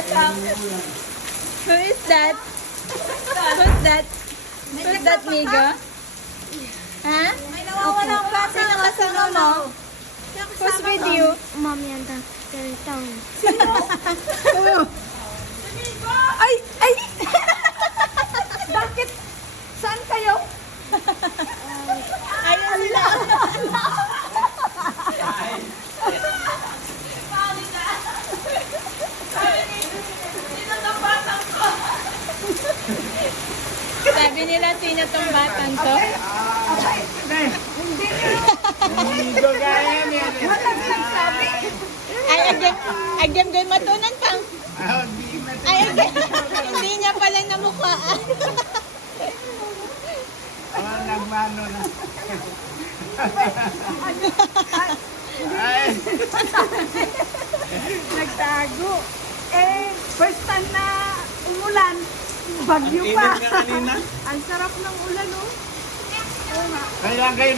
Who is that? Who's that? Who's that, Migo? Ha? May nawawala ang bata. Sino kasama mo? Who's with you? Mommy and Daddy Tong. Ay! Ay! Bakit? Saan kayo? Ayun sila. Sabi nila, sino tong batang to? Migo gaya niya. Walang nagsabi. Ay, agyam gay matunan pang. Ay, hindi niya pala namukhaan. Nagmano na. Ay, Nagtago. First time na umulan. Bagyo pa. init nga kanina. Ang sarap ng ulan, oh. Oo nga. Kaya kayo